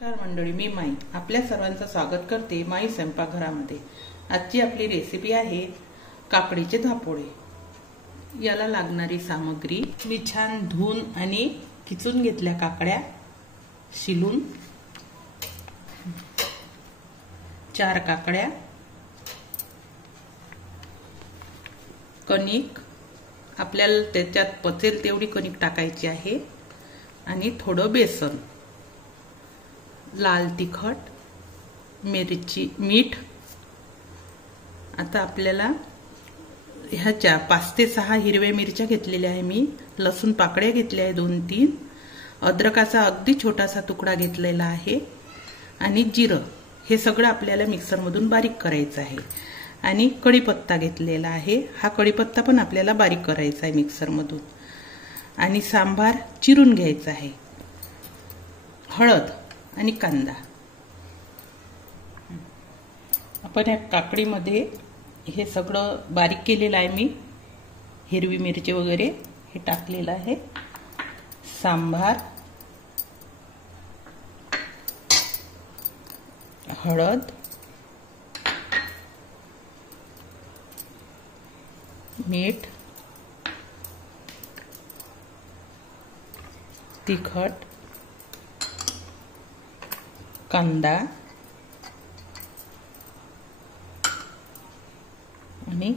नमस्कार मंडळी, मी माई आपल्या सर्वांचं स्वागत करते माई स्वयंपाकघरामध्ये। आजची आपली रेसिपी आहे काकडीचे धापोळे। याला लागणारी सामग्री मी छान धुवून आणि किसून घेतल्या काकड्या, शिलून 4 काकड्या, कणिक आपल्याला त्याच्यात पचेल तेवढी कणिक टाकायची आहे, आणि थोडं बेसन, लाल तिखट, मिरची, मीठ। आता आपल्याला ह्याच्या 5 ते 6 हिरव्या मिरच्या घेतलेल्या आहे मी, लसूण पाकळ्या घेतल्या आहे 2-3, अद्रकाचा अगदी छोटासा तुकडा घेतलेला आहे, आणि जिरं। हे सगळं आपल्याला मिक्सर मधून बारीक करायचं आहे, आणि कढीपत्ता घेतलेला आहे। हा कढीपत्ता पण आपल्याला बारीक करायचा आहे मिक्सर मधून, आणि सांबार चिरून घ्यायचा आहे, हळद आणि कांदा। आपण या काकडीमध्ये हे सगळं बारीक केलेलं आहे मी, हिरवी मिरची वगैरे हे टाकलेलं आहे, सांबार, हळद, मीठ, तिखट, कांदा आणि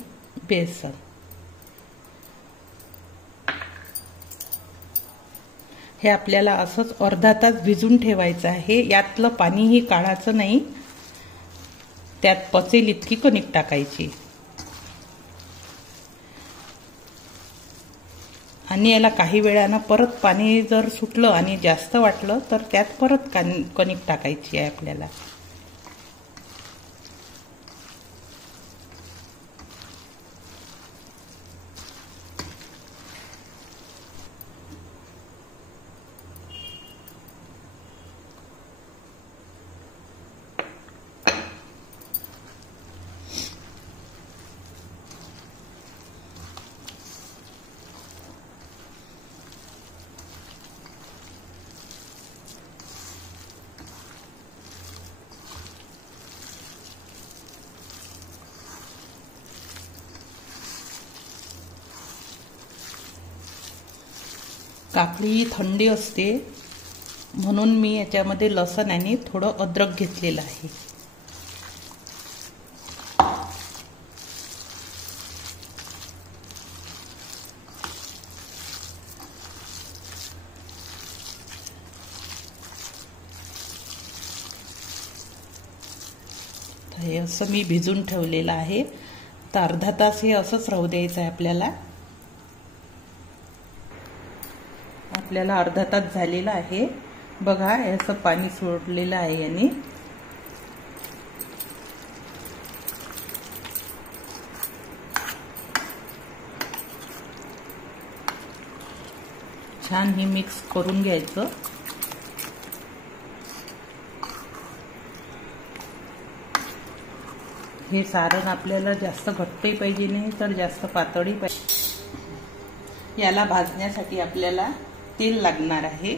बेसन। हे आपल्याला असंच अर्धा तास भिजून ठेवायचं आहे। यातलं पाणीही काढायचं नाही, त्यात पचेल इतकी कणिक टाकायची, आणि याला काही वेळानं परत पाणी जर सुटलं आणि जास्त वाटलं तर त्यात परत कणिक टाकायची आहे आपल्याला। काकडी थंडी असते म्हणून मी याच्यामध्ये लसूण आणि थोडं अद्रक घेतलेलं आहे। हे असं मी भिजून ठेवलेलं आहे, तर अर्धा तास हे असंच राहू द्यायचं आहे आपल्याला। आपल्याला अर्धा तास झालेला आहे, बघा याचं पाणी सोडलेलं आहे याने। छान हे मिक्स करून घ्यायचं। हे सारण आपल्याला जास्त घट्टही पाहिजे नाही तर जास्त पातळही पाहिजे। याला भाजण्यासाठी आपल्याला तेल लागणार आहे।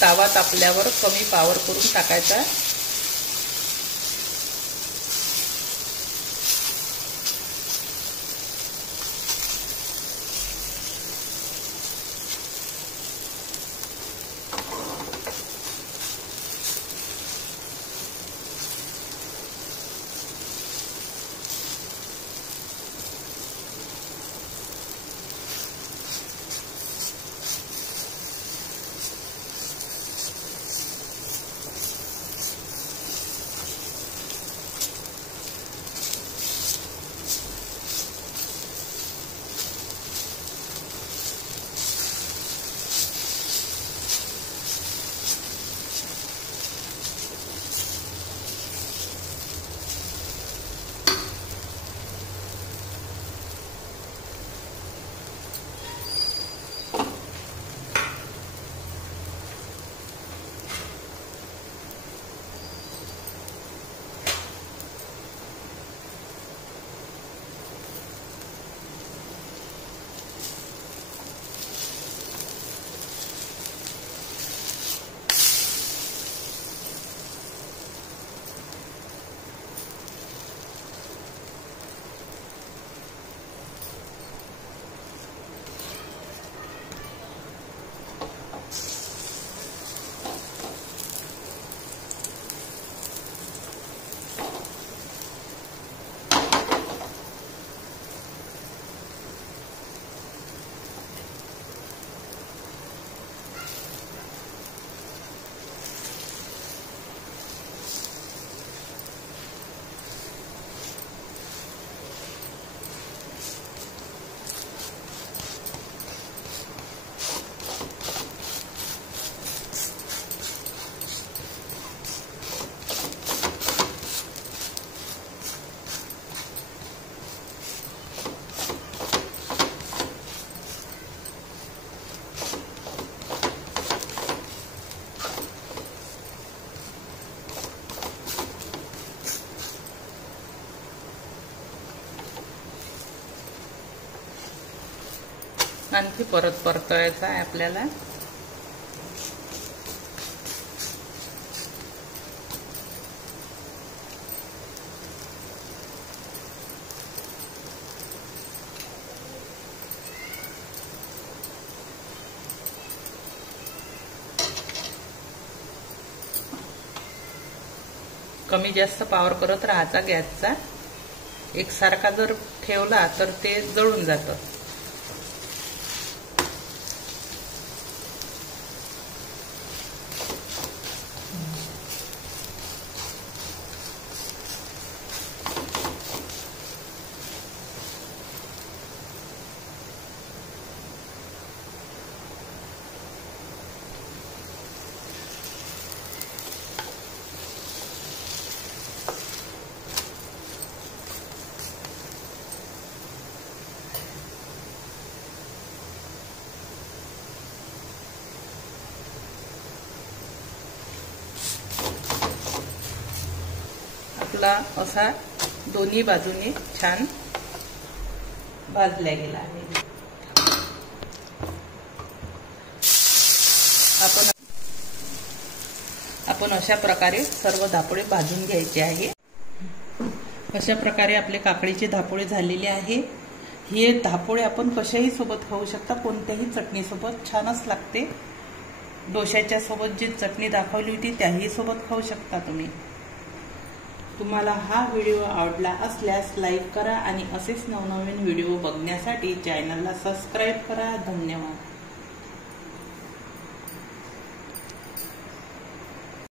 तवा तापल्यावर कमी पावर करून टाकायचा। आणखी परत परतायचा आहे आपल्याला. कमी जास्त पावर करत राहायचा गॅसचा. एकसारखा जर ठेवला तर ते जळून जातं. आपला असा दोन्ही बाजूने छान भाजला गेला आहे. आपण अशा प्रकारे सर्व धापोळे भाजून घ्यायचे आहे. अशा प्रकारे आपले काकडीचे धापोळे झालेले आहे. हे धापोळे आपण कशाही सोबत खाऊ शकता, कोणत्याही चटणी सोबत छानच लागते. डोशाच्या सोबत जी चटणी दाखवली होती त्याही सोबत खाऊ शकता तुम्ही. तुम्हाला हा व्हिडिओ आवडला असल्यास लाईक करा आणि असेच नवनवीन व्हिडिओ बघण्यासाठी चॅनलला सबस्क्राईब करा. धन्यवाद.